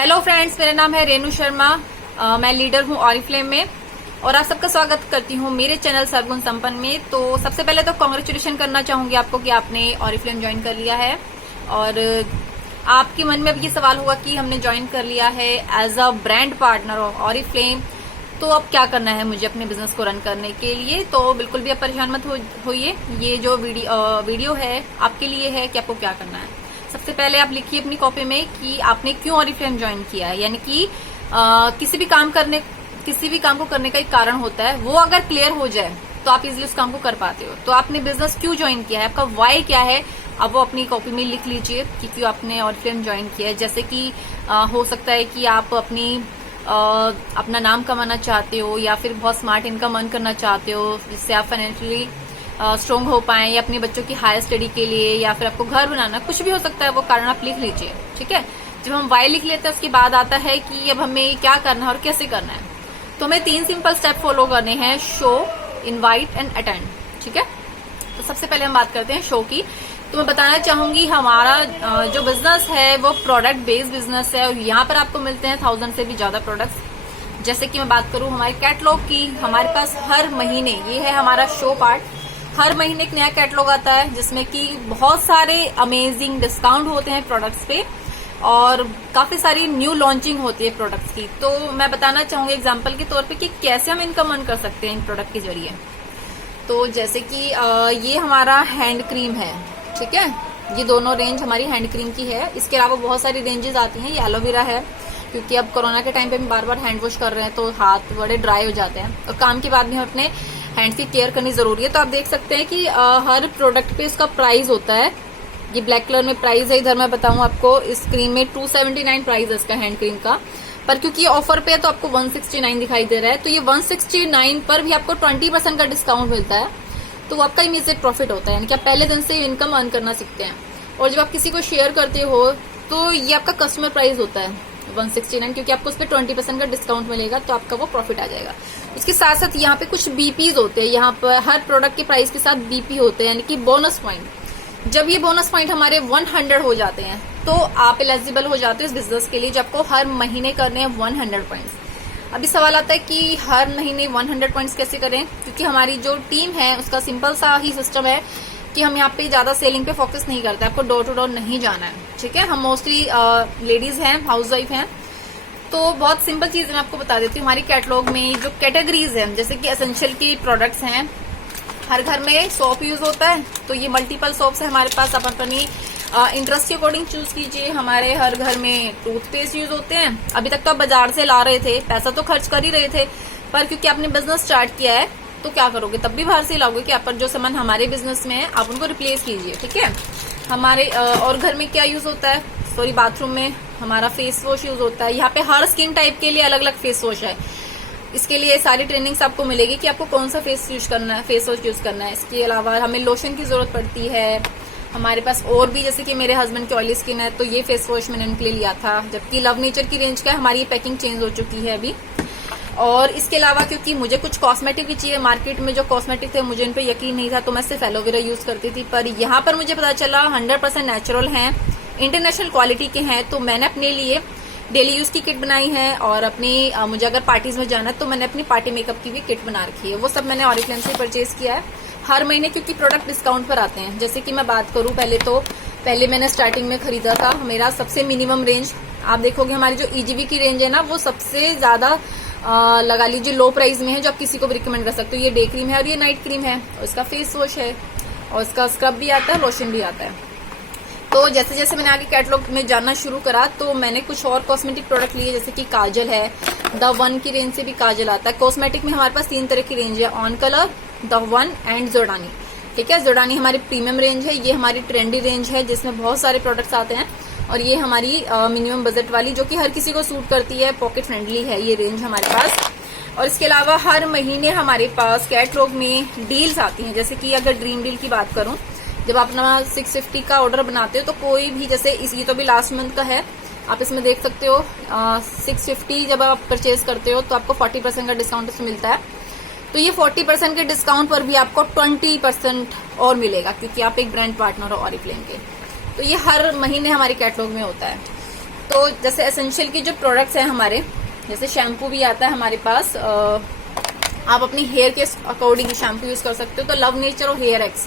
Hello friends, मेरा नाम है रेनू शर्मा। मैं लीडर हूँ ऑरिफ्लेम में और आप सबका स्वागत करती हूँ मेरे चैनल सर्वगुण संपन्न में। तो सबसे पहले तो कांग्रेचुलेशन करना चाहूंगी आपको कि आपने ऑरिफ्लेम ज्वाइन कर लिया है। और आपके मन में अब ये सवाल होगा कि हमने ज्वाइन कर लिया है as a brand partner of Oriflame, तो अब क्या करना है मुझे अपने बिजनेस को रन करने के लिए। तो बिल्कुल भी आप परेशान मत होइए, ये जो वीडियो है आपके लिए है कि आपको क्या करना है। सबसे पहले आप लिखिए अपनी कॉपी में कि आपने क्यों ऑरिफ्लेम ज्वाइन किया है, यानी कि किसी भी काम को करने का एक कारण होता है, वो अगर क्लियर हो जाए तो आप इजिली उस काम को कर पाते हो। तो आपने बिजनेस क्यों ज्वाइन किया है, आपका वाई क्या है, अब वो अपनी कॉपी में लिख लीजिए कि क्यों आपने ऑरिफ्लेम ज्वाइन किया है। जैसे कि हो सकता है कि आप अपना नाम कमाना चाहते हो, या फिर बहुत स्मार्ट इनकम अर्न करना चाहते हो जिससे आप फाइनेंशियली स्ट्रॉन्ग हो पाए, या अपने बच्चों की हायर स्टडी के लिए, या फिर आपको घर बनाना, कुछ भी हो सकता है। वो कारण आप लिख लीजिए, ठीक है। जब हम वाई लिख लेते हैं उसके बाद आता है कि अब हमें क्या करना है और कैसे करना है। तो हमें 3 सिंपल स्टेप फॉलो करने हैं: शो, इनवाइट एंड अटेंड, ठीक है। तो सबसे पहले हम बात करते हैं शो की। तो मैं बताना चाहूंगी हमारा जो बिजनेस है वो प्रोडक्ट बेस्ड बिजनेस है और यहाँ पर आपको मिलते हैं 1000 से भी ज्यादा प्रोडक्ट्स। जैसे कि मैं बात करूं हमारे कैटलॉग की, हमारे पास हर महीने, ये है हमारा शो पार्ट, हर महीने एक नया कैटलॉग आता है जिसमें कि बहुत सारे अमेजिंग डिस्काउंट होते हैं प्रोडक्ट्स पे और काफी सारी न्यू लॉन्चिंग होती है प्रोडक्ट्स की। तो मैं बताना चाहूंगी एग्जांपल के तौर पे कि कैसे हम इनकम अर्न कर सकते हैं इन प्रोडक्ट के जरिए। तो जैसे कि ये हमारा हैंड क्रीम है, ठीक है। ये दोनों रेंज हमारी हैंड क्रीम की है। इसके अलावा बहुत सारी रेंजेस आती हैं। ये एलोवेरा है, क्योंकि अब कोरोना के टाइम पे हम बार बार हैंड वॉश कर रहे हैं तो हाथ बड़े ड्राई हो जाते हैं और काम के बाद भी हम अपने हैंड की केयर करनी जरूरी है। तो आप देख सकते हैं कि हर प्रोडक्ट पे इसका प्राइस होता है। ये ब्लैक कलर में प्राइस है, इधर मैं बताऊं आपको इस क्रीम में 279 प्राइस है इसका हैंड क्रीम का, पर क्योंकि ऑफर पे है तो आपको 169 दिखाई दे रहा है। तो ये 169 पर भी आपको 20% का डिस्काउंट मिलता है, तो आपका इमीडिएट प्रॉफिट होता है, यानी कि आप पहले दिन से इनकम अर्न करना सीखते हैं। और जब आप किसी को शेयर करते हो तो ये आपका कस्टमर प्राइस होता है 169, क्योंकि आपको उस पर 20% का डिस्काउंट मिलेगा, तो आपका वो प्रॉफिट आ जाएगा। उसके साथ साथ यहाँ पे कुछ बीपीज होते हैं, यहाँ पर हर प्रोडक्ट के प्राइस के साथ बीपी होते हैं, यानी कि बोनस पॉइंट। जब ये बोनस पॉइंट हमारे 100 हो जाते हैं तो आप एलिजिबल हो जाते हो इस बिजनेस के लिए, जो आपको हर महीने करने हैं 100 पॉइंट्स। अभी सवाल आता है कि हर महीने 100 पॉइंट्स कैसे करें, क्योंकि हमारी जो टीम है उसका सिंपल सा ही सिस्टम है कि हम यहाँ पे ज्यादा सेलिंग पे फोकस नहीं करते, आपको डोर टू डोर नहीं जाना है, ठीक है। हम मोस्टली लेडीज हैं, हाउस वाइफ हैं। तो बहुत सिंपल चीज मैं आपको बता देती हूँ। हमारी कैटलॉग में जो कैटेगरीज हैं, जैसे कि एसेंशियल की प्रोडक्ट्स हैं, हर घर में सोप यूज होता है, तो ये मल्टीपल सोप्स है हमारे पास, आप अपनी इंटरेस्ट के अकॉर्डिंग चूज कीजिए। हमारे हर घर में टूथपेस्ट यूज होते हैं। अभी तक तो आप बाजार से ला रहे थे, पैसा तो खर्च कर ही रहे थे, पर क्योंकि आपने बिजनेस स्टार्ट किया है तो क्या करोगे, तब भी बाहर से लाओगे कि आप पर जो सामान हमारे बिजनेस में है आप उनको रिप्लेस कीजिए, ठीक है। हमारे और घर में क्या यूज होता है, सॉरी बाथरूम में हमारा फेस वॉश यूज होता है। यहाँ पे हर स्किन टाइप के लिए अलग अलग फेस वॉश है। इसके लिए सारी ट्रेनिंग्स आपको मिलेगी कि आपको कौन सा फेस वॉश यूज करना है। इसके अलावा हमें लोशन की जरूरत पड़ती है हमारे पास, और भी जैसे कि मेरे हस्बैंड की ऑयली स्किन है तो ये फेस वॉश मैंने उनके लिए लिया था, जबकि लव नेचर की रेंज का है। हमारी पैकिंग चेंज हो चुकी है अभी। और इसके अलावा क्योंकि मुझे कुछ कॉस्मेटिक भी चाहिए, मार्केट में जो कॉस्मेटिक थे मुझे इन पे यकीन नहीं था तो मैं सिर्फ एलोवेरा यूज करती थी, पर यहाँ पर मुझे पता चला 100% नेचुरल हैं, इंटरनेशनल क्वालिटी के हैं। तो मैंने अपने लिए डेली यूज की किट बनाई है और अपनी मुझे अगर पार्टीज में जाना है तो मैंने अपनी पार्टी मेकअप की भी किट बना रखी है। वो सब मैंने ऑरिफ्लेम से परचेज किया है हर महीने, क्योंकि प्रोडक्ट डिस्काउंट पर आते हैं। जैसे कि मैं बात करूं पहले मैंने स्टार्टिंग में खरीदा था, मेरा सबसे मिनिमम रेंज आप देखोगे हमारी जो ईजीवी की रेंज है ना, वो सबसे ज्यादा लगा लीजिए लो प्राइस में है, जो आप किसी को भी रिकमेंड कर सकते हो। ये डे क्रीम है और ये नाइट क्रीम है, और इसका फेस वॉश है और इसका स्क्रब भी आता है, लोशन भी आता है। तो जैसे जैसे मैंने आगे कैटलॉग में जानना शुरू करा तो मैंने कुछ और कॉस्मेटिक प्रोडक्ट लिए, जैसे कि काजल है, द वन की रेंज से भी काजल आता है। कॉस्मेटिक में हमारे पास 3 तरह की रेंज है, on colour, the one and जोडानी, ठीक है। जोडानी हमारी प्रीमियम रेंज है, ये हमारी ट्रेंडी रेंज है जिसमें बहुत सारे प्रोडक्ट्स आते हैं, और ये हमारी मिनिमम बजट वाली जो कि हर किसी को सूट करती है, पॉकेट फ्रेंडली है ये रेंज हमारे पास। और इसके अलावा हर महीने हमारे पास कैटलॉग में डील्स आती हैं। जैसे कि अगर ड्रीम डील की बात करूं, जब आप अपना 650 का ऑर्डर बनाते हो तो कोई भी, जैसे ये तो भी लास्ट मंथ का है, आप इसमें देख सकते हो 650 जब आप परचेज करते हो तो आपको 40% का डिस्काउंट इसमें मिलता है। तो ये 40% के डिस्काउंट पर भी आपको 20% और मिलेगा, क्योंकि आप एक ब्रांड पार्टनर हो ऑरिफ्लेम के। तो ये हर महीने हमारे कैटलॉग में होता है। तो जैसे एसेंशियल की जो प्रोडक्ट्स हैं हमारे, जैसे शैम्पू भी आता है हमारे पास, आप अपनी हेयर के अकॉर्डिंग शैम्पू यूज कर सकते हो। तो लव नेचर और हेयर एक्स,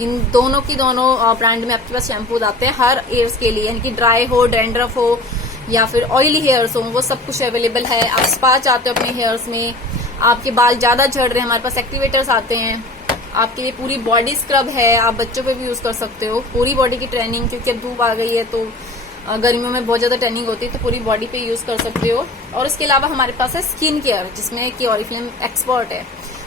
इन दोनों की दोनों ब्रांड में आपके पास शैम्पूज आते हैं हर एयर्स के लिए, यानी कि ड्राई हो, डैंड्रफ हो या फिर ऑयली हेयर्स हो, वो सब कुछ अवेलेबल है। आप स्पा चाहते हो अपने हेयर्स में, आपके बाल ज्यादा झड़ रहे हैं, हमारे पास एक्टिवेटर्स आते हैं। आपके लिए पूरी बॉडी स्क्रब है, आप बच्चों पे भी यूज कर सकते हो। पूरी बॉडी की ट्रेनिंग, क्योंकि अब धूप आ गई है तो गर्मियों में बहुत ज्यादा ट्रेनिंग होती है, तो पूरी बॉडी पे यूज कर सकते हो। और इसके अलावा हमारे पास है स्किन केयर, जिसमें कि ऑरिफ्लेम एक्सपर्ट है।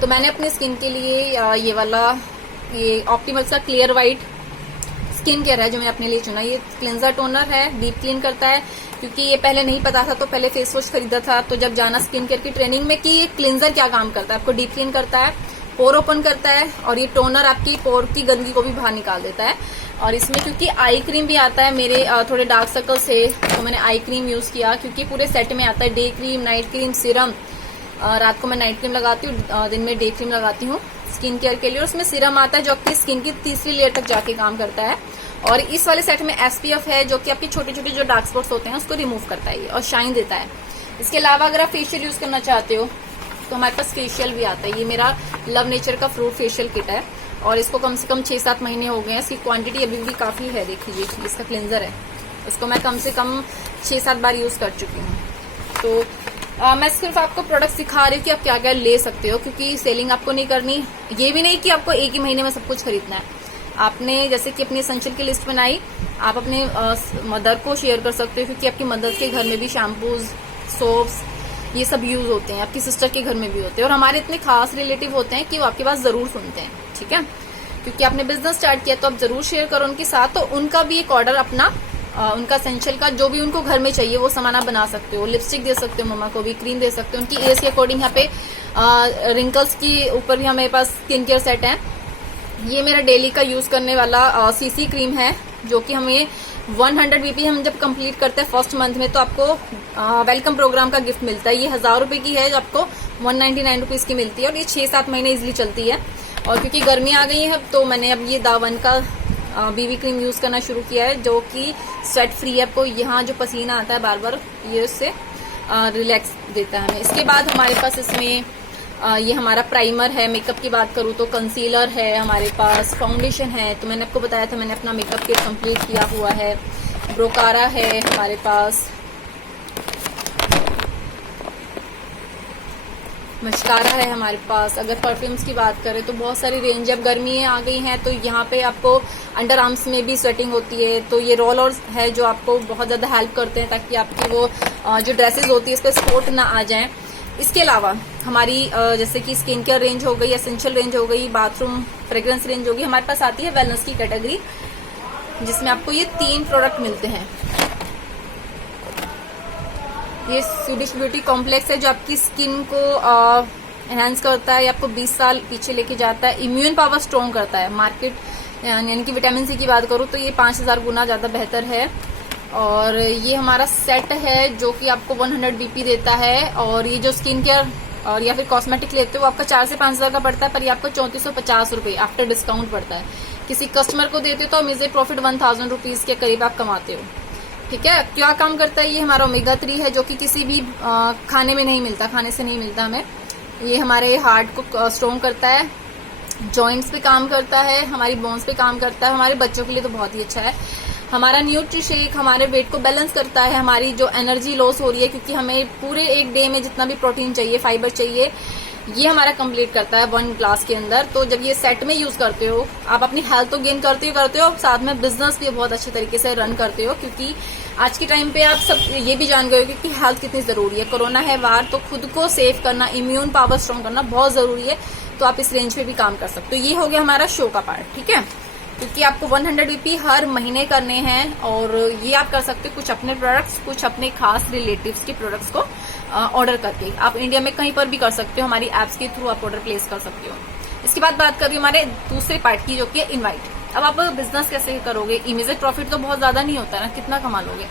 तो मैंने अपनी स्किन के लिए ये वाला ऑप्टिमल्स का क्लियर व्हाइट स्किन केयर है जो मैंने अपने लिए चुना। ये क्लिंजर टोनर है, डीप क्लीन करता है, क्योंकि ये पहले नहीं पता था तो पहले फेस वॉश खरीदा था। तो जब जाना स्किन केयर की ट्रेनिंग में कि ये क्लिंजर क्या काम करता है, आपको डीप क्लीन करता है, पोर ओपन करता है, और ये टोनर आपकी पोर की गंदगी को भी बाहर निकाल देता है। और इसमें क्योंकि आई क्रीम भी आता है, मेरे थोड़े डार्क सर्कल्स थे तो मैंने आई क्रीम यूज किया, क्योंकि पूरे सेट में आता है day cream, night cream, serum. रात को मैं नाइट क्रीम लगाती हूँ, दिन में डे क्रीम लगाती हूँ स्किन केयर के लिए। और उसमें सीरम आता है जो आपकी स्किन की तीसरी लेयर तक जाके काम करता है। और इस वाले सेट में SPF है जो कि आपकी छोटे छोटे जो डार्क स्पॉट्स होते हैं उसको रिमूव करता है और शाइन देता है। इसके अलावा अगर आप फेशियल यूज करना चाहते हो तो हमारे पास फेशियल भी आता है। ये मेरा लव नेचर का फ्रूट फेशियल किट है और इसको कम से कम 6-7 महीने हो गए हैं। इसकी क्वांटिटी अभी भी काफी है, देखिए इसका क्लिंजर है, इसको मैं कम से कम 6-7 बार यूज कर चुकी हूँ। तो मैं सिर्फ आपको प्रोडक्ट सिखा रही हूँ कि आप क्या क्या ले सकते हो, क्योंकि सेलिंग आपको नहीं करनी। ये भी नहीं कि आपको एक ही महीने में सब कुछ खरीदना है। आपने जैसे कि अपनी एसेंशियल की लिस्ट बनाई, आप अपने मदर को शेयर कर सकते हो, क्योंकि आपकी मदर के घर में भी शैम्पूज, सोप्स, ये सब यूज होते हैं। आपकी सिस्टर के घर में भी होते हैं। और हमारे इतने खास रिलेटिव होते हैं कि वो आपकी बात जरूर सुनते हैं, ठीक है। क्योंकि आपने बिजनेस स्टार्ट किया तो आप जरूर शेयर करो उनके साथ, तो उनका भी एक ऑर्डर अपना उनका एसेंशियल का जो भी उनको घर में चाहिए वो सामान आप बना सकते हो। लिपस्टिक दे सकते हो मम्मा को भी, क्रीम दे सकते हो उनकी एज के अकॉर्डिंग। यहाँ पे रिंकल्स की ऊपर भी हमारे पास स्किन केयर सेट है। ये मेरा डेली का यूज करने वाला CC क्रीम है, जो कि हमें 100 BP हम जब कंप्लीट करते हैं फर्स्ट मंथ में तो आपको वेलकम प्रोग्राम का गिफ्ट मिलता है। ये 1000 रुपए की है जो आपको 199 रुपीज की मिलती है और ये 6-7 महीने इजिली चलती है। और क्योंकि गर्मी आ गई है तो मैंने अब ये दावन का BB क्रीम यूज करना शुरू किया है, जो कि स्वेट फ्री है। आपको यहाँ जो पसीना आता है बार बार, ये उससे रिलैक्स देता है हमें। इसके बाद हमारे पास इसमें ये हमारा प्राइमर है। मेकअप की बात करूँ तो कंसीलर है हमारे पास, फाउंडेशन है। तो मैंने आपको बताया था मैंने अपना मेकअप किट कंप्लीट किया हुआ है। ब्रोकारा है हमारे पास, मस्कारा है हमारे पास। अगर परफ्यूम्स की बात करें तो बहुत सारी रेंज, अब गर्मी आ गई है तो यहाँ पे आपको अंडर आर्म्स में भी स्वेटिंग होती है, तो ये रोलर्स है जो आपको बहुत ज्यादा हेल्प करते हैं ताकि आपकी वो जो ड्रेसेस होती है इस पर स्पॉट ना आ जाए। इसके अलावा हमारी जैसे कि स्किन केयर रेंज हो गई, एसेंशियल रेंज हो गई, बाथरूम फ्रेग्रेंस रेंज होगी। हमारे पास आती है वेलनेस की कैटेगरी, जिसमें आपको ये 3 प्रोडक्ट मिलते हैं। ये स्वीडिश ब्यूटी कॉम्प्लेक्स है जो आपकी स्किन को एनहांस करता है, आपको 20 साल पीछे लेके जाता है, इम्यून पावर स्ट्रॉन्ग करता है। मार्केट यानी कि विटामिन C की बात करूँ तो ये 5000 गुना ज्यादा बेहतर है। और ये हमारा सेट है जो कि आपको 100 BP देता है। और ये जो स्किन केयर और या फिर कॉस्मेटिक लेते हो आपका 4 से 5 हजार का पड़ता है, पर ये आपको 3450 रुपए आफ्टर डिस्काउंट पड़ता है। किसी कस्टमर को देते हो तो इमीडिएट प्रॉफिट 1000 रुपीज के करीब आप कमाते हो, ठीक है। क्या काम करता है ये हमारा ओमेगा 3 है, जो कि किसी भी खाने में नहीं मिलता, खाने से नहीं मिलता हमें। ये हमारे हार्ट को स्ट्रॉन्ग करता है, जॉइंट्स पे काम करता है, हमारी बोन्स पे काम करता है। हमारे बच्चों के लिए तो बहुत ही अच्छा है। हमारा न्यूट्रीशेक हमारे वेट को बैलेंस करता है, हमारी जो एनर्जी लॉस हो रही है, क्योंकि हमें पूरे एक डे में जितना भी प्रोटीन चाहिए, फाइबर चाहिए, ये हमारा कंप्लीट करता है 1 ग्लास के अंदर। तो जब ये सेट में यूज करते हो आप अपनी हेल्थ तो गेन करते हो, साथ में बिजनेस भी बहुत अच्छे तरीके से रन करते हो, क्योंकि आज के टाइम पे आप सब ये भी जान गए हो कि हेल्थ कितनी जरूरी है। कोरोना है बाहर, तो खुद को सेव करना, इम्यून पावर स्ट्रॉन्ग करना बहुत जरूरी है। तो आप इस रेंज पे भी काम कर सकते हो। ये हो गया हमारा शो का पार्ट, ठीक है, क्योंकि आपको 100 BP हर महीने करने हैं। और ये आप कर सकते हो कुछ अपने प्रोडक्ट्स, कुछ अपने खास रिलेटिव्स के प्रोडक्ट्स को ऑर्डर करके। आप इंडिया में कहीं पर भी कर सकते हो, हमारी एप्स के थ्रू आप ऑर्डर प्लेस कर सकते हो। इसके बाद बात करिए हमारे दूसरे पार्ट की, जो कि इनवाइट। अब आप बिजनेस कैसे करोगे? इमीडिएट प्रॉफिट तो बहुत ज्यादा नहीं होता ना, कितना कमा लोगे,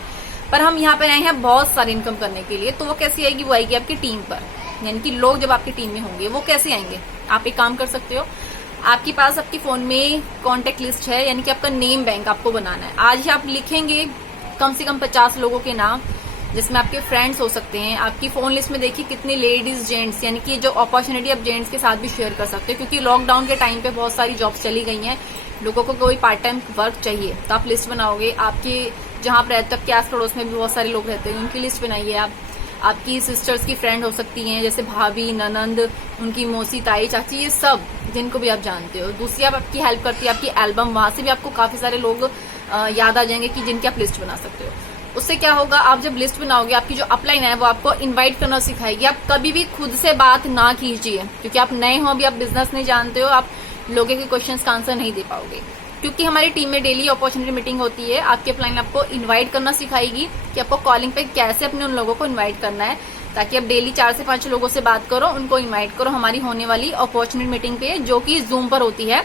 पर हम यहाँ पे आए हैं बहुत सारी इनकम करने के लिए। तो वो कैसे आएगी? वो आएगी आपकी टीम पर, यानी कि लोग जब आपकी टीम में होंगे वो कैसे आएंगे? आप एक काम कर सकते हो, आपके पास आपके फोन में कॉन्टेक्ट लिस्ट है, यानी कि आपका नेम बैंक आपको बनाना है। आज ही आप लिखेंगे कम से कम 50 लोगों के नाम, जिसमें आपके फ्रेंड्स हो सकते हैं। आपकी फोन लिस्ट में देखिए कितनी लेडीज जेंट्स, यानी कि जो अपॉर्चुनिटी आप जेंट्स के साथ भी शेयर कर सकते हो, क्योंकि लॉकडाउन के टाइम पे बहुत सारी जॉब्स चली गई हैं, लोगों को कोई पार्ट टाइम वर्क चाहिए, तो आप लिस्ट बनाओगे। आपके जहां पर तक के आस पड़ोस में भी बहुत सारे लोग रहते हैं, उनकी लिस्ट बनाइए आप। आपकी सिस्टर्स की फ्रेंड हो सकती हैं, जैसे भाभी, ननंद, उनकी मौसी, ताई, चाची, ये सब जिनको भी आप जानते हो। दूसरी आप आपकी हेल्प करती है आपकी एल्बम, वहां से भी आपको काफी सारे लोग याद आ जाएंगे कि जिनकी आप लिस्ट बना सकते हो। उससे क्या होगा, आप जब लिस्ट बनाओगे, आपकी जो अपलाइन है वो आपको इनवाइट करना सिखाएगी। आप कभी भी खुद से बात ना कीजिए, क्योंकि आप नए हो, अभी आप बिजनेस नहीं जानते हो, आप लोगों के क्वेश्चंस का आंसर नहीं दे पाओगे। क्योंकि हमारी टीम में डेली अपॉर्चुनिटी मीटिंग होती है, आपकी अपलाइन आपको इनवाइट करना सिखाएगी कि आपको कॉलिंग पे कैसे अपने उन लोगों को इनवाइट करना है, ताकि आप डेली 4 से 5 लोगों से बात करो, उनको इनवाइट करो हमारी होने वाली अपॉर्चुनिटी मीटिंग पे, जो कि जूम पर होती है।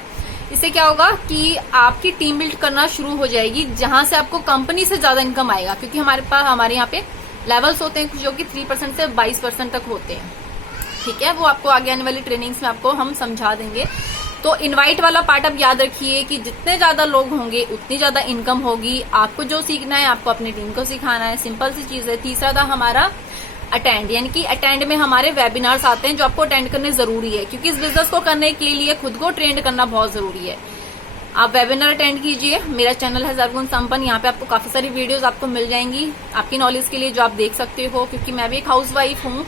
इससे क्या होगा कि आपकी टीम बिल्ड करना शुरू हो जाएगी, जहां से आपको कंपनी से ज्यादा इनकम आएगा। क्योंकि हमारे यहाँ पे लेवल्स होते हैं जो कि 3% से 22% तक होते हैं। ठीक है, वो आपको आगे आने वाली ट्रेनिंग्स में आपको हम समझा देंगे। तो इनवाइट वाला पार्ट आप याद रखिए कि जितने ज्यादा लोग होंगे उतनी ज्यादा इनकम होगी। आपको जो सीखना है आपको अपनी टीम को सिखाना है, सिंपल सी चीज है। तीसरा था हमारा अटेंड, यानी कि अटेंड में हमारे वेबिनार्स आते हैं जो आपको अटेंड करने जरूरी है, क्योंकि इस बिजनेस को करने के लिए खुद को ट्रेंड करना बहुत जरूरी है। आप वेबिनार अटेंड कीजिए। मेरा चैनल है सर्वगुण संपन्न, यहाँ पे आपको काफी सारी वीडियोस आपको मिल जाएंगी आपकी नॉलेज के लिए, जो आप देख सकते हो। क्योंकि मैं भी एक हाउसवाइफ हूँ,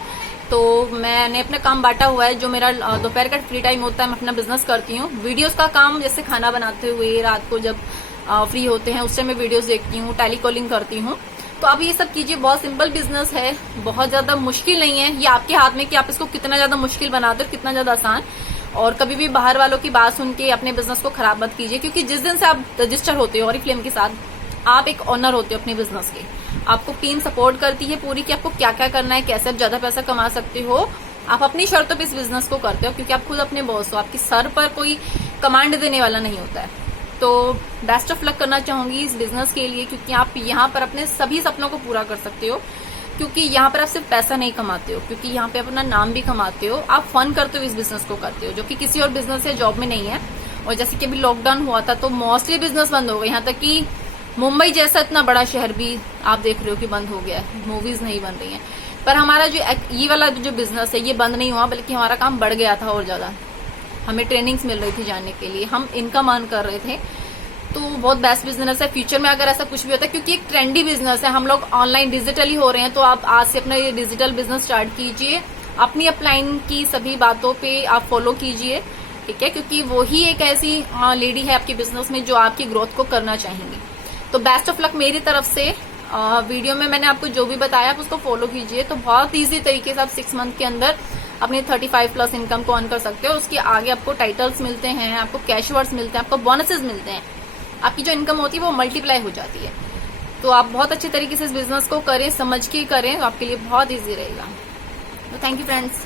तो मैंने अपना काम बांटा हुआ है। जो मेरा दोपहर का फ्री टाइम होता है मैं अपना बिजनेस करती हूँ। वीडियोस का काम जैसे खाना बनाते हुए, रात को जब फ्री होते हैं उस टाइम मैं वीडियोस देखती हूँ, टेलीकॉलिंग करती हूँ। तो आप ये सब कीजिए, बहुत सिंपल बिजनेस है, बहुत ज्यादा मुश्किल नहीं है। ये आपके हाथ में कि आप इसको कितना ज्यादा मुश्किल बनाते हो, कितना ज्यादा आसान। और कभी भी बाहर वालों की बात सुन के अपने बिजनेस को खराब मत कीजिए, क्योंकि जिस दिन से आप रजिस्टर होते हो ऑरिफ्लेम के साथ, आप एक ऑनर होते हो अपने बिजनेस के। आपको टीम सपोर्ट करती है पूरी कि आपको क्या क्या करना है, कैसे आप ज्यादा पैसा कमा सकते हो। आप अपनी शर्तों पे इस बिजनेस को करते हो, क्योंकि आप खुद अपने बॉस हो, आपकी सर पर कोई कमांड देने वाला नहीं होता है। तो बेस्ट ऑफ लक करना चाहूंगी इस बिजनेस के लिए, क्योंकि आप यहाँ पर अपने सभी सपनों को पूरा कर सकते हो। क्योंकि यहाँ पर आप सिर्फ पैसा नहीं कमाते हो, क्योंकि यहाँ पे अपना नाम भी कमाते हो, आप फन करते हो, इस बिजनेस को करते हो, जो कि किसी और बिजनेस या जॉब में नहीं है। और जैसे कि अभी लॉकडाउन हुआ था तो मोस्टली बिजनेस बंद हो गए, यहाँ तक कि मुंबई जैसा इतना बड़ा शहर भी आप देख रहे हो कि बंद हो गया है, मूवीज नहीं बन रही हैं। पर हमारा जो ये वाला जो बिजनेस है ये बंद नहीं हुआ, बल्कि हमारा काम बढ़ गया था और ज्यादा। हमें ट्रेनिंग्स मिल रही थी जानने के लिए, हम इनकम अर्न कर रहे थे। तो बहुत बेस्ट बिजनेस है। फ्यूचर में अगर ऐसा कुछ भी होता है, क्योंकि एक ट्रेंडी बिजनेस है, हम लोग ऑनलाइन डिजिटली हो रहे हैं, तो आप आज से अपना ये डिजिटल बिजनेस स्टार्ट कीजिए। अपनी अपलाइन की सभी बातों पे आप फॉलो कीजिए, ठीक है, क्योंकि वो ही एक ऐसी लेडी है आपके बिजनेस में जो आपकी ग्रोथ को करना चाहेंगी। तो बेस्ट ऑफ लक मेरी तरफ से। वीडियो में मैंने आपको जो भी बताया आप उसको फॉलो कीजिए, तो बहुत ईजी तरीके से आप 6 मंथ के अंदर अपने 35+ इनकम को अर्न कर सकते हो। उसके आगे आपको टाइटल्स मिलते हैं, आपको कैश अवार्ड्स मिलते हैं, आपको बोनसेस मिलते हैं, आपकी जो इनकम होती है वो मल्टीप्लाई हो जाती है। तो आप बहुत अच्छे तरीके से इस बिजनेस को करें, समझ के करें, तो आपके लिए बहुत ईजी रहेगा। तो थैंक यू फ्रेंड्स।